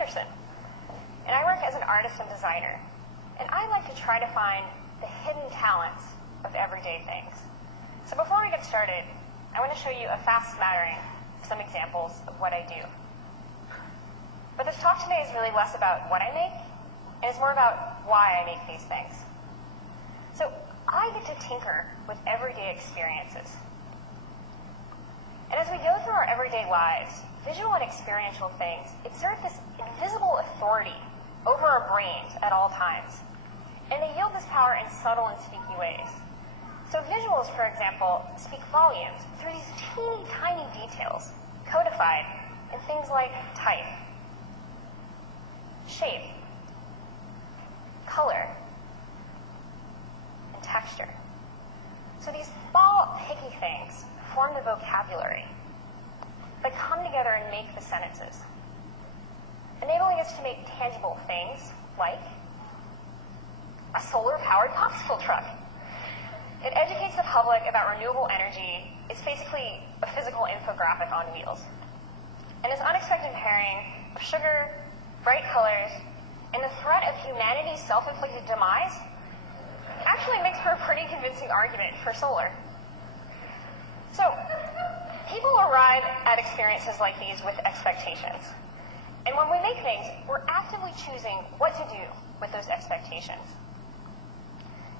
Anderson, and I work as an artist and designer. And I like to try to find the hidden talents of everyday things. So before we get started, I want to show you a fast smattering of some examples of what I do. But this talk today is really less about what I make, and it's more about why I make these things. So I get to tinker with everyday experiences. And as we go through our everyday lives, visual and experiential things exert this invisible authority over our brains at all times. And they yield this power in subtle and sneaky ways. So visuals, for example, speak volumes through these teeny tiny details codified in things like type, shape, color, and texture. So these small, picky things form the vocabulary that come together and make the sentences, enabling us to make tangible things like a solar-powered popsicle truck. It educates the public about renewable energy. It's basically a physical infographic on wheels. And this unexpected pairing of sugar, bright colors, and the threat of humanity's self-inflicted demise actually makes for a pretty convincing argument for solar. So, people arrive at experiences like these with expectations. And when we make things, we're actively choosing what to do with those expectations.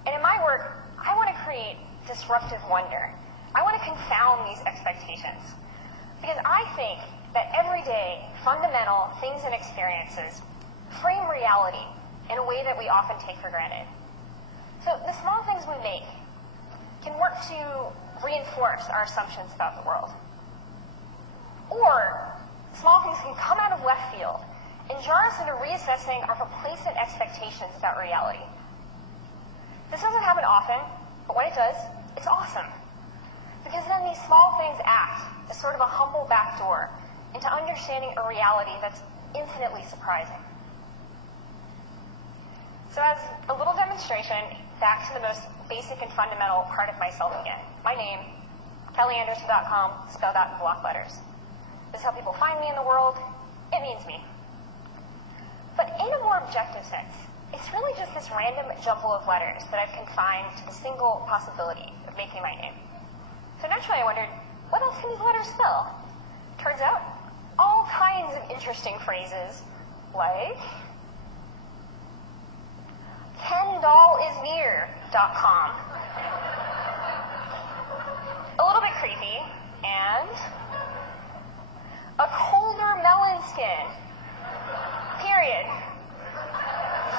And in my work, I want to create disruptive wonder. I want to confound these expectations. Because I think that everyday, fundamental things and experiences frame reality in a way that we often take for granted. So the small things we make can work to reinforce our assumptions about the world. Or small things can come out of left field and jar us into reassessing our complacent expectations about reality. This doesn't happen often, but when it does, it's awesome. Because then these small things act as sort of a humble backdoor into understanding a reality that's infinitely surprising. So as a little demonstration, back to the most basic and fundamental part of myself again. My name, kellianderson.com, spelled out in block letters. This is how people find me in the world. It means me. But in a more objective sense, it's really just this random jumble of letters that I've confined to the single possibility of making my name. So naturally I wondered, what else can these letters spell? Turns out, all kinds of interesting phrases, like KenDollIsNear.com. A little bit creepy, and a colder melon skin. Period.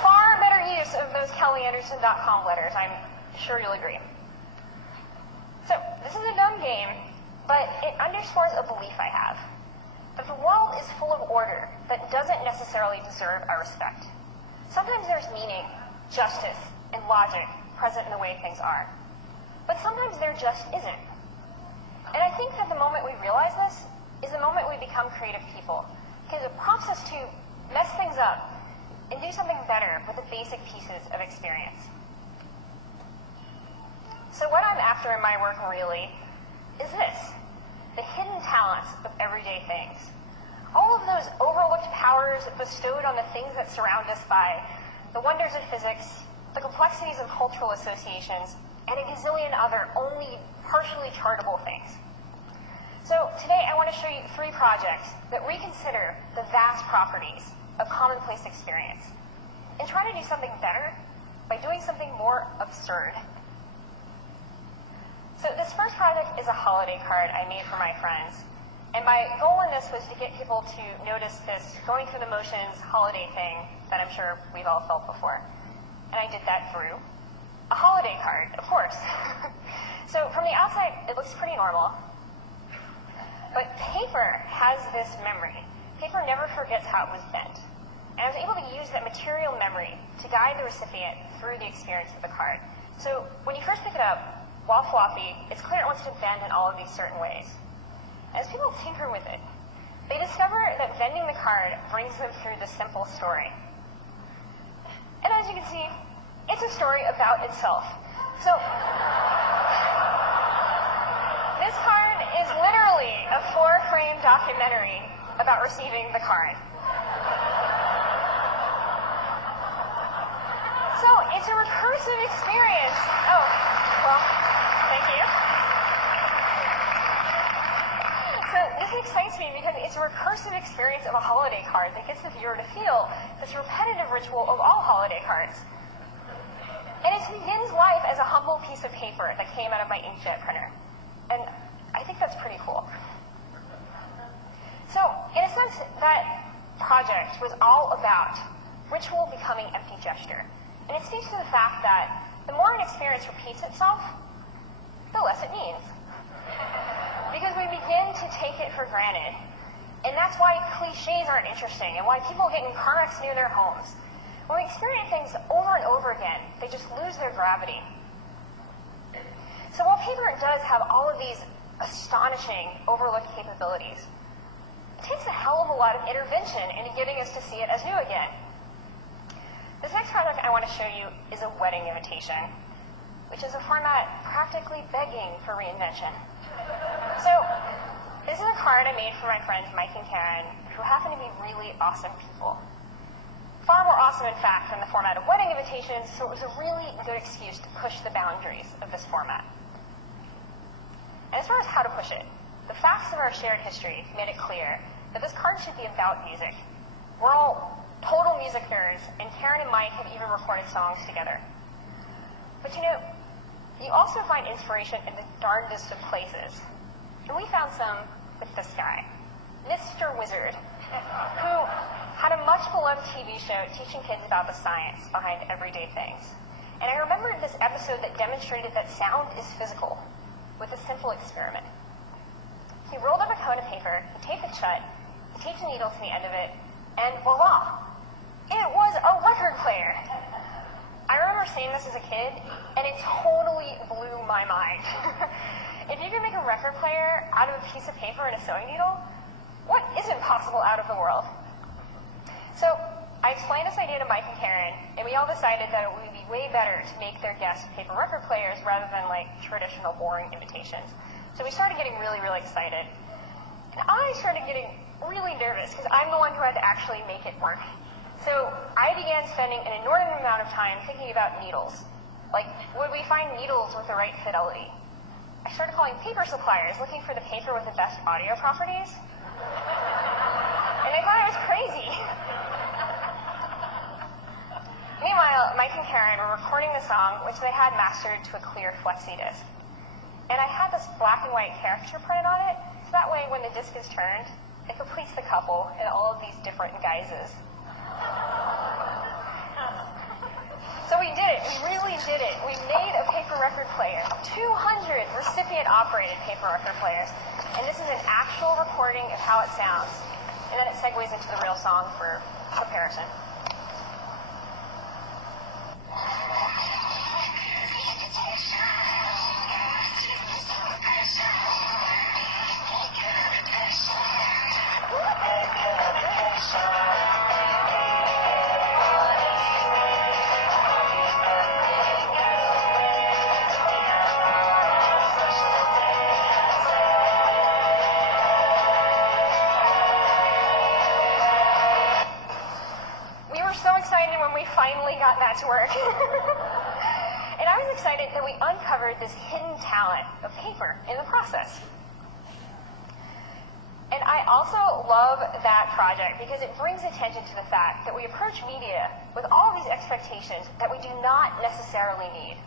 Far better use of those kellianderson.com letters, I'm sure you'll agree. So, this is a dumb game, but it underscores a belief I have, that the world is full of order that doesn't necessarily deserve our respect. Sometimes there's meaning, justice, and logic present in the way things are. But sometimes there just isn't. And I think that the moment we realize this is the moment we become creative people, because it prompts us to mess things up and do something better with the basic pieces of experience. So what I'm after in my work really is this, the hidden talents of everyday things. All of those overlooked powers bestowed on the things that surround us by the wonders of physics, the complexities of cultural associations, and a gazillion other only partially chartable things. So today I want to show you 3 projects that reconsider the vast properties of commonplace experience and try to do something better by doing something more absurd. So this first project is a holiday card I made for my friends. And my goal in this was to get people to notice this going through the motions holiday thing that I'm sure we've all felt before. And I did that through a holiday card, of course. So from the outside, it looks pretty normal. But paper has this memory. Paper never forgets how it was bent. And I was able to use that material memory to guide the recipient through the experience of the card. So when you first pick it up, while floppy, it's clear it wants to bend in all of these certain ways. As people tinker with it, they discover that bending the card brings them through this simple story. And as you can see, it's a story about itself. So, this card is literally a 4-frame documentary about receiving the card. it's a recursive experience. Oh, well, thank you. So this excites me because it's a recursive experience of a holiday card that gets the viewer to feel this repetitive ritual of all holiday cards. And it begins life as a humble piece of paper that came out of my inkjet printer. And I think that's pretty cool. So, in a sense, that project was all about ritual becoming empty gesture. And it speaks to the fact that the more an experience repeats itself, the less it means. Because we begin to take it for granted. And that's why cliches aren't interesting and why people get in car wrecks near their homes. When we experience things over and over again, they just lose their gravity. So while paper does have all of these astonishing, overlooked capabilities, it takes a hell of a lot of intervention into getting us to see it as new again. This next project I want to show you is a wedding invitation, which is a format practically begging for reinvention. So this is a card I made for my friends Mike and Karen, who happen to be really awesome people. Far more awesome, in fact, than the format of wedding invitations, so it was a really good excuse to push the boundaries of this format. And as far as how to push it, the facts of our shared history made it clear that this card should be about music. We're all total music nerds, and Karen and Mike have even recorded songs together. But you know, you also find inspiration in the darndest of places. And we found some with this guy, Mr. Wizard, who had a much-beloved TV show teaching kids about the science behind everyday things. And I remembered this episode that demonstrated that sound is physical with a simple experiment. He rolled up a cone of paper, he taped it shut, he taped a needle to the end of it, and voila! It was a record player! I remember seeing this as a kid, and it totally blew my mind. If you can make a record player out of a piece of paper and a sewing needle, what isn't possible out of the world? So I explained this idea to Mike and Karen, and we all decided that it would be way better to make their guests paper record players rather than like traditional boring invitations. So we started getting really, really excited. And I started getting really nervous because I'm the one who had to actually make it work. So I began spending an inordinate amount of time thinking about needles. Like, would we find needles with the right fidelity? I started calling paper suppliers, looking for the paper with the best audio properties. And they thought I was crazy. Meanwhile, Mike and Karen were recording the song, which they had mastered to a clear flexi disc. And I had this black and white caricature printed on it, so that way when the disc is turned, it completes the couple in all of these different guises. So we did it. We really did it. We made a paper record player. 200 recipient-operated paper record players. And this is an actual recording of how it sounds. And then it segues into the real song for comparison. Finally got that to work. And I was excited that we uncovered this hidden talent of paper in the process. And I also love that project because it brings attention to the fact that we approach media with all these expectations that we do not necessarily need.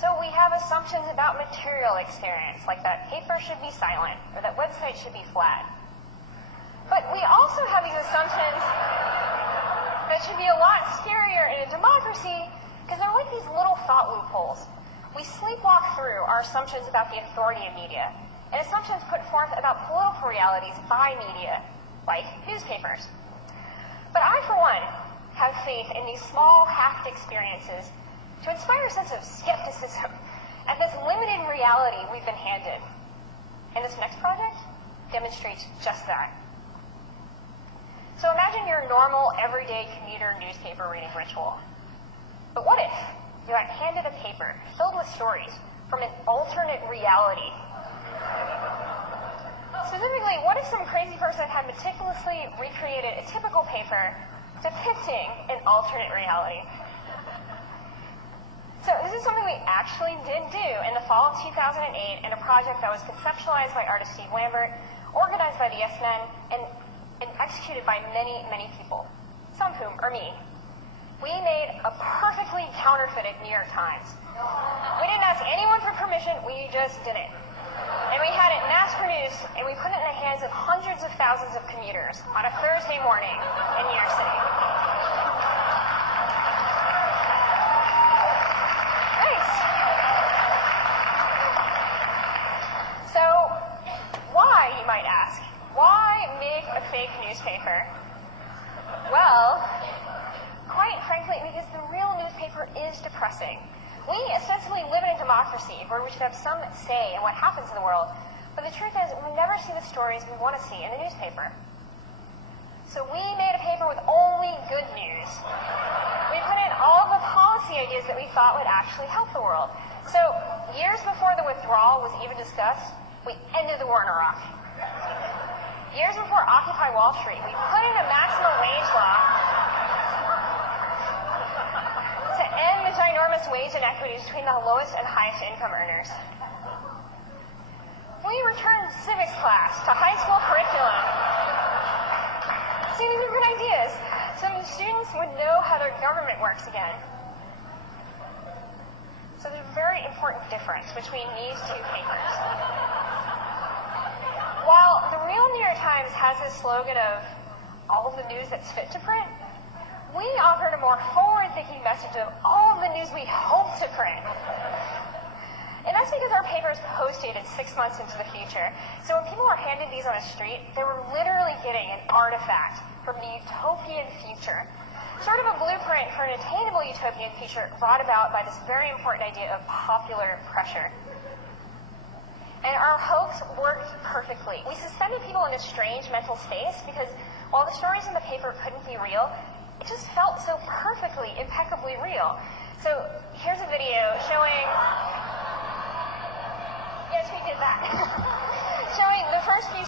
So we have assumptions about material experience, like that paper should be silent or that website should be flat. But we also have these assumptions that should be a lot scarier in a democracy because they're like these little thought loopholes. We sleepwalk through our assumptions about the authority of media and assumptions put forth about political realities by media, like newspapers. But I, for one, have faith in these small, hacked experiences to inspire a sense of skepticism at this limited reality we've been handed. And this next project demonstrates just that. So imagine your normal, everyday commuter newspaper reading ritual. But what if you got handed a paper filled with stories from an alternate reality? Specifically, what if some crazy person had meticulously recreated a typical paper depicting an alternate reality? So this is something we actually did do in the fall of 2008 in a project that was conceptualized by artist Steve Lambert, organized by the Yes Men, and executed by many, many people, some of whom are me. We made a perfectly counterfeited New York Times. We didn't ask anyone for permission, we just did it. And we had it mass-produced, and we put it in the hands of hundreds of thousands of commuters on a Thursday morning in New York City. Nice. So, why, you might ask? Why make a fake newspaper? Well, quite frankly, because the real newspaper is depressing. We ostensibly live in a democracy where we should have some say in what happens in the world, but the truth is we never see the stories we want to see in the newspaper. So we made a paper with only good news. We put in all the policy ideas that we thought would actually help the world. So years before the withdrawal was even discussed, we ended the war in Iraq. Years before Occupy Wall Street, we put in a maximum wage law to end the ginormous wage inequities between the lowest and highest income earners. We returned civics class to high school curriculum. See, these are good ideas. So the students would know how their government works again. So there's a very important difference between these two papers. While the real New York Times has this slogan of all of the news that's fit to print, we offered a more forward-thinking message of all of the news we hope to print. And that's because our paper is post-dated 6 months into the future. So when people were handed these on the street, they were literally getting an artifact from the utopian future. Sort of a blueprint for an attainable utopian future brought about by this very important idea of popular pressure. And our hopes worked perfectly. We suspended people in a strange mental space because while the stories in the paper couldn't be real, it just felt so perfectly, impeccably real. So here's a video showing... Yes, we did that. Showing the first few